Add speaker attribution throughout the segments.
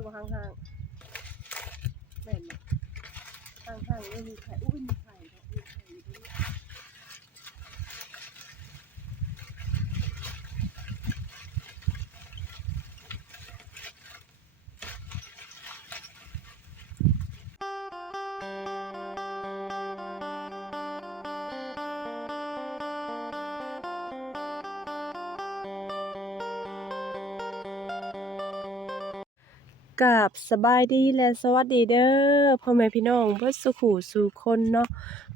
Speaker 1: ตัวห่างๆแม่นห่างๆไม่มีใครอุ้ยมีใคร กับสบายดีและสวัสดีเด้อพ่อแม่พี่น้องเบิดสุขุสู่คนเนาะ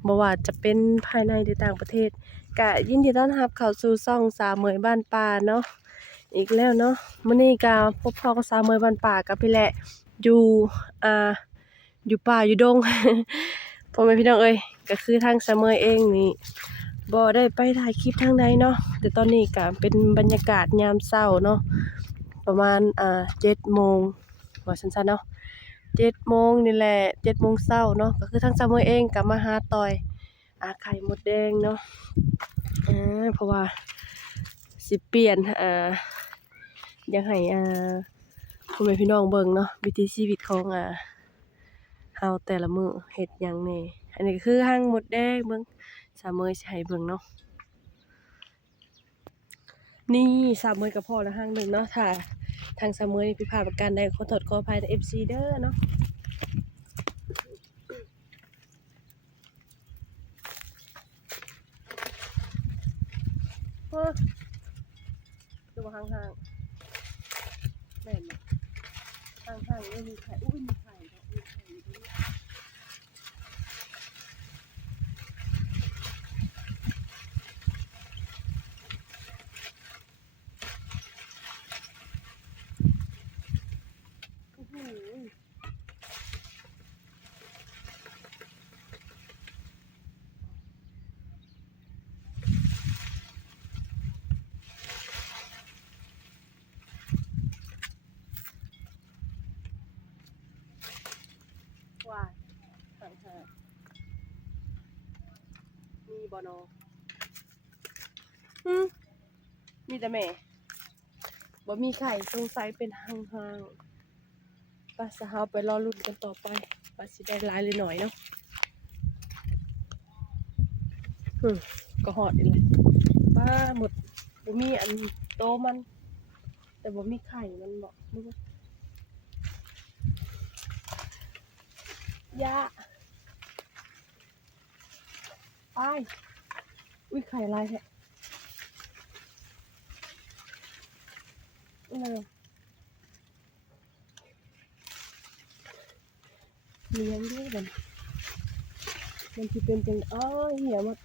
Speaker 1: บ่ว่าจะเป็นภายในหรือต่างประเทศก็ยินดีต้อนรับเข้าสู่ช่องสาวเหมยบ้านป่าเนาะอีกแล้วเนาะมื้อนี้ก็พบพ่อกับสาวเหมยบ้านป่ากับพี่แหละอยู่อ่าอยู่ป่าอยู่ดงพ่อแม่พี่น้องเอ้ยก็คือทางสาวเหมยเองนี่บ่ได้ไปถ่ายคลิปทางใดเนาะแต่ตอนนี้ก็เป็นบรรยากาศยามเช้าเนาะประมาณอ่า7โมง ว่าสั้นๆเนาะเจ็ดโมงนี่แหละเจ็ดโมงเช้าเนาะก็คือทางซามวยเองกลับมาหาต่อยอาไข่หมดแดงเนาะอ่าเพราะว่าสิเปลี่ยนอ่าอยากให้อ่าพ่อแม่พี่น้องเบิ่งเนาะวิถีชีวิตของอ่าเฮาแต่ละมื้อเฮ็ดหยังแหน่อันนี้ก็คือห้างหมดแดงเบิ่งสามมื้อสิให้เบิ่งเนาะนี่สามมื้อก็พอแล้วห้างหนึ่งเนาะถ้า ทางเสมอนี่พิพาทประการใดขอโทษขออภัยเอฟซีเด้อเนาะดูห่างๆแม่นห่างๆไม่มีใครอุ้ยมีไข่อยู่ตรงนี้อื้อหือว้ายห่างๆ มีบ่เนาะอืมมีแต่แม่บ่มีไข่สงสัยเป็นห่างๆไป้าสะเฮาไปรอรุ่นกันต่อไปว่าสิได้หลายหรือน้อยเนาะอืมก็ฮอดอีกเลยป้าหมดบ่มีอันโตมัน แต่บ่มีไข่มันบ่มึงยา ไปอุ้ยไข่ลายแท้เลยเลี้ยงด้วยมันมันจะเป็นเป็นอ้อเหี้ยมาก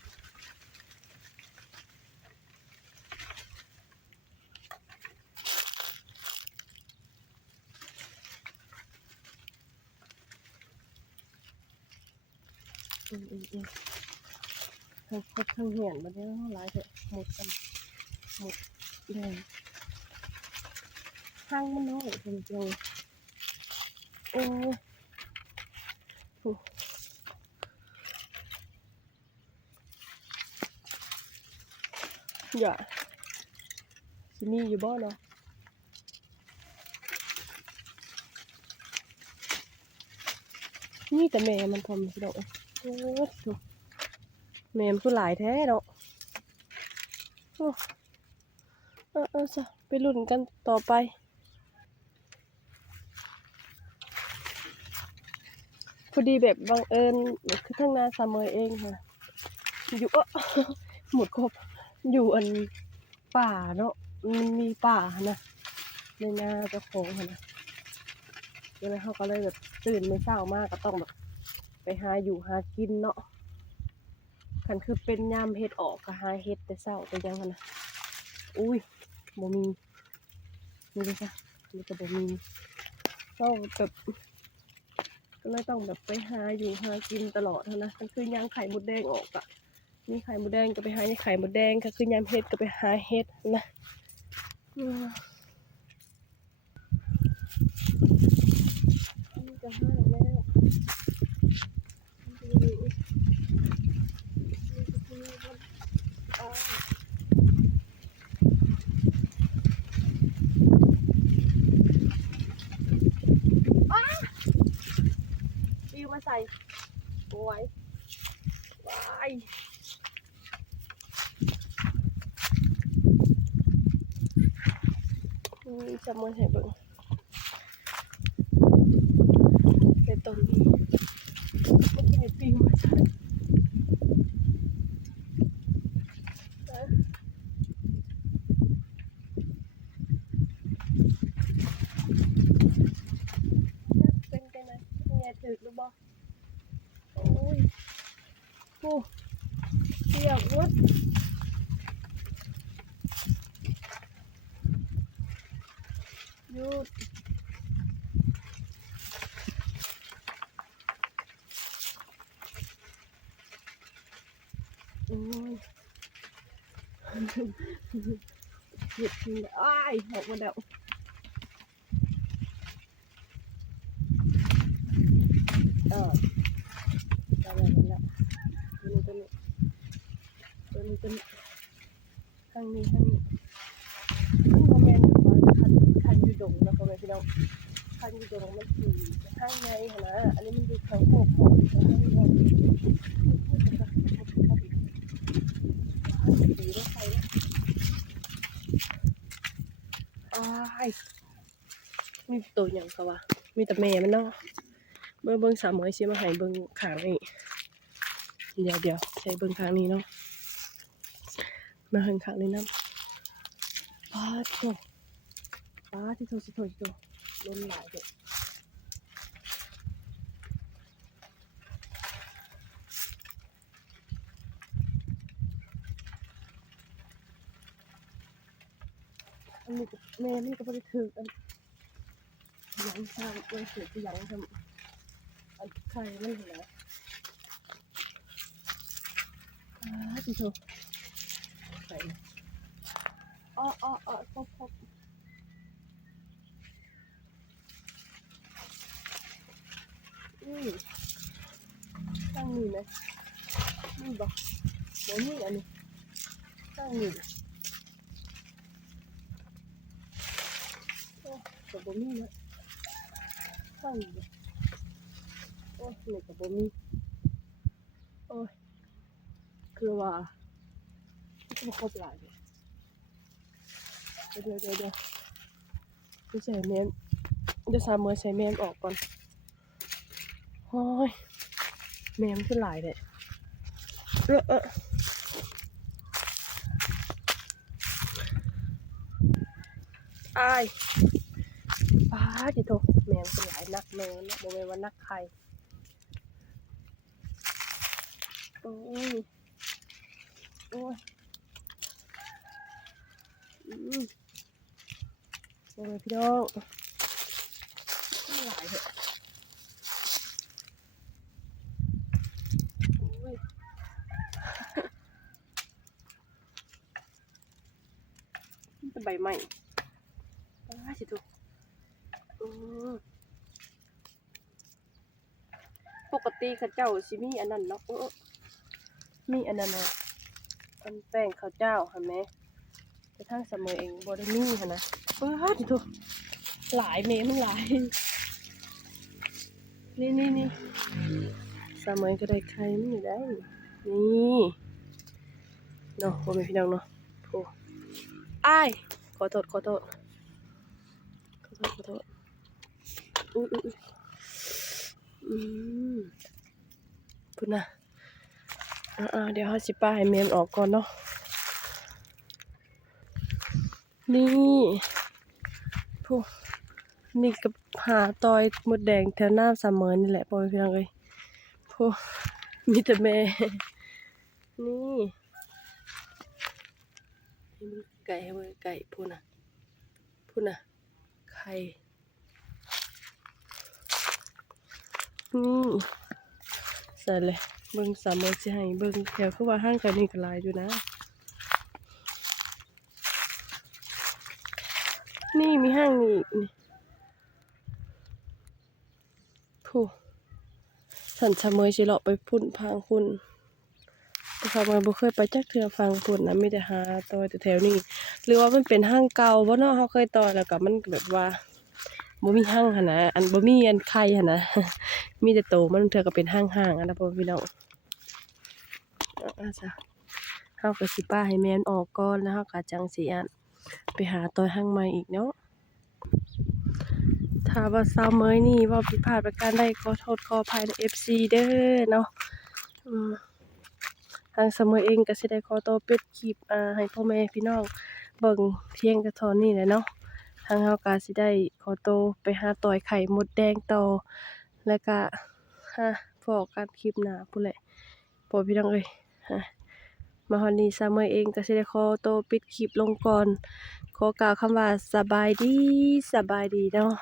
Speaker 1: มอืมอืม ทั้งครบทั้งเหียนมาได้หลายเถอะหมดกันหมดเลยห้างมันน้อยจริงๆโอ้อย่าสิมีอยู่บ่เนาะนี่แต่แม่มันทำสิดอกเอ้ยโอ้ยดู แม่มันคือหลายแท้ดอกโอ้เออเออจ้ะไปลุ้นกันต่อไป พอดีแบบบังเอิญแบบคือทั้งหนาซามเมอร์เองค่ะ อยู่เออหมดครบอยู่อันป่าเนาะมันมีป่านะในนาเจ้าของหั้นะแล้วเขาก็เลยแบบตื่นไม่เช้ามากก็ต้องแบบไปหาอยู่หากินเนาะ คันคือเป็นยามเฮ็ดออกก็หาเฮ็ดแต่เช้าแต่ยังกันนะอุ้ยบ่มีนี่เลยจ้ะนี่ก็บ่มีเราแบบก็เลยต้องแบบไปหาอยู่หากินตลอดนนะมันคือย่างไข่มดแดงออกอะมีไข่มดแดงก็ไปหาไข่มดแดงก็คือยามเฮ็ดก็ไปหาเฮ็ดนะนี่ก็ห้าแล้วนี่นี่ก็คือวันอ่าิวมาใส่โอ้ยว้ายนี่จะมือให้เบิ่งในตรงนี้เมื่อกี้ในปีมาใส่เป็นไปไหมมีไงถึกหรือบ่โอ้ย โอ้เปียกวัดหยุดโอ้ยหยุดทิ้งเลยอ้ายหกมาแล้วเออได้แล้วได้แล้วตัวนี้ตัวนี้ตัวนี้ตัวนี้ ข้างนี้ข้งนี้นี่มเมนต์แบบว่าคันคันอยู่ดงนะพ่อแม่พี่น้องคันอยู่ดงมันคือข้างในหั่นนะอันนี้มันอยู่ข้างโคกข้างข้างในโคกพูดจะจะเข้าอีกสีรถไฟนะอ้ายมีตัวอย่างเขาวะมีแต่แม่มันเนาะเบิ่งเบิ่งสามหมอยสิมาให้เบิ่งขางนี่เดี๋ยวเดี๋ยวใช้เบิ่งขางนี้เนาะ มาหันขางนี้นำป้าดโถป้าดที่โถสิโถสิโถล้นหลายเด้ออันนี้ก็แม่นี่ก็บ่ได้ถืออันยังสร้างไว้เสือที่หยังทำอันไข่มันเหรอป้าดที่โถไข่ อ้ออ้ออ้อครบครบอืมตั้งนี่ไหมนี่บอกเดี๋ยวนี่อันนี้ตั้งนี่โอ้กับบ่มีนะตั้งนี่โอ้นี่กับบ่มีโอ้คือว่าจะมาครบหลายเลย เดี๋ยวเดี๋ยวเดี๋ยวกูใส่แมนเดี๋ยวสามมือใส่แมนออกก่อนโอ้ยแมนขึ้นหลายเลยเออเอายป้าจิโตแมงเป็นหลายนักแมงนะโมเมว่านักใครโอ้ยโอ้ยอืม โอ้ยพี่น้องหลายเหอะโอ้ยมันเป็นใบใหม่ป้าสิทุกปกติข้าเจ้าสิมีอันนั้นเนาะมีอันนั้นเนาะอันแป้งข้าวเจ้าเห็นไหมแต่ทางเสมอเองบ่ได้มีหั่นนะ ป้าสิทุกหลายเมมันหลาย นี่นี่นี่เสมอก็ได้ไข่มันอยู่ได้ นี่เนาะบ่แม่พี่น้องเนาะโอ้อ้ายขอโทษขอโทษขอโทษขอโทษอุ้ยอุ้ยอุ๊ยอืมพุ่นนะอ่าเดี๋ยวเขาสิป้าให้เมนออกก่อนเนาะนี่ ผู้นี่กับหาตอยมดแดงแถวหน้าสามเอนี่แหละปอยเพียงเลยผู้มีแต่แม่นี่ไก่ให้เบิ่งไก่พูน่ะพูน่ะไข่นี่ใส่เลยเบิ่งสามเมอสิให้เบิ่งแถวคือว่าห้างก่นี่ก็ลายอยู่นะ นี่มีห้างนี่อีกนี่ผู้สันชะเมยสิเลาะไปพุ่นพางพุ่นแต่ฟังมาบ่เคยไปจักเทือฟังพุ่นนะมีแต่หาต่อยแต่แถวนี้หรือว่ามันเป็นห้างเก่าบ่เนาะเฮาเคยต่อแล้วก็มันแบบว่าบ่มีหั่งหั่นนะอันบ่มีอันไข่หั่นนะมีแต่โตมันเทือก็เป็นห่างๆอันนะพ่อพี่น้องอาเอาจ้ะเฮาก็สิป้าให้แม่นออกก่อนแล้วเฮาก็จังสิอัน ไปหาต่อยหั่งใหม่อีกเนาะถ้าว่าสาวเมยนี่ว้าผิดพลาดประการใดขอโทษขออภัยใน FC เด้อเนาะทางเสมยเองก็สิได้ขอตัวปิดคลิปอ่าให้พ่อแม่พี่น้องเบิ่งเพียงแต่เท่านี้แหละเนาะทางเฮาก็สิได้ขอตัวไปหาต่อยไข่มดแดงต่อแล้วก็ฮะพอกันคลิปหน้าพู้นแหละพอพี่น้องเอ้ยฮะ มาฮอนนี้ซาเมอเองก็สิได้ขอตัวปิดคลิปลงก่อน ขอกล่าวคำว่าสบายดีสบายดีเนาะ